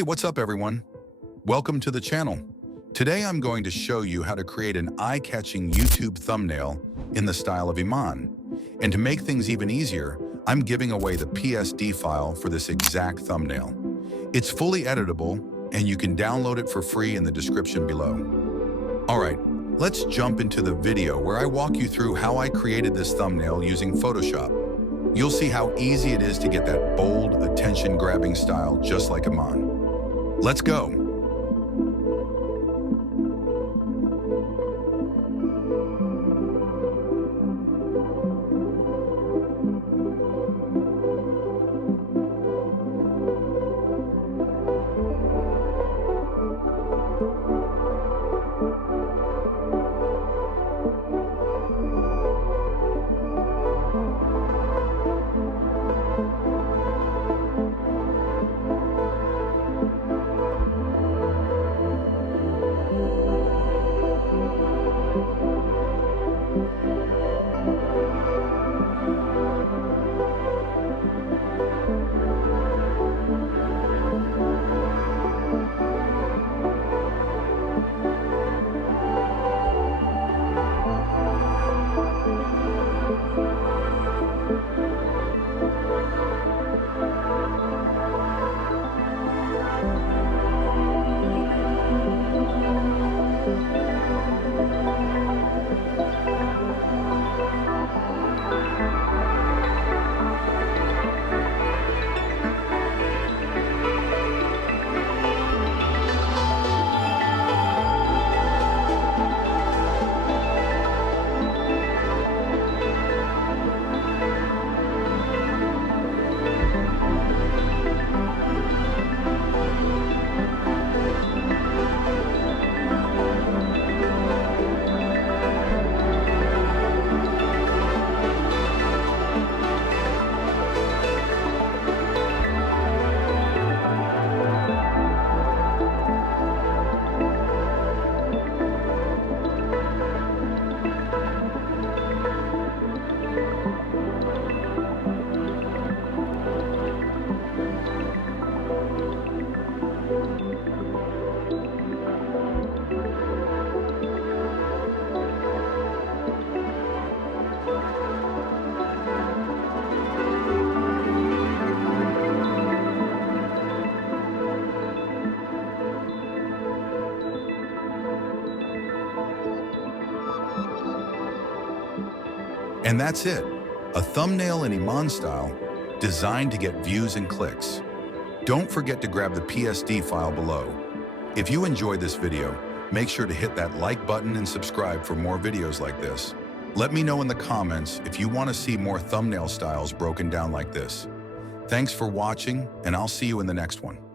Hey, what's up everyone? Welcome to the channel. Today I'm going to show you how to create an eye-catching YouTube thumbnail in the style of Iman. And to make things even easier, I'm giving away the PSD file for this exact thumbnail. It's fully editable and you can download it for free in the description below. Alright, let's jump into the video where I walk you through how I created this thumbnail using Photoshop. You'll see how easy it is to get that bold, attention-grabbing style just like Iman. Let's go. And that's it, a thumbnail in Iman style, designed to get views and clicks. Don't forget to grab the PSD file below. If you enjoyed this video, make sure to hit that like button and subscribe for more videos like this. Let me know in the comments if you want to see more thumbnail styles broken down like this. Thanks for watching, and I'll see you in the next one.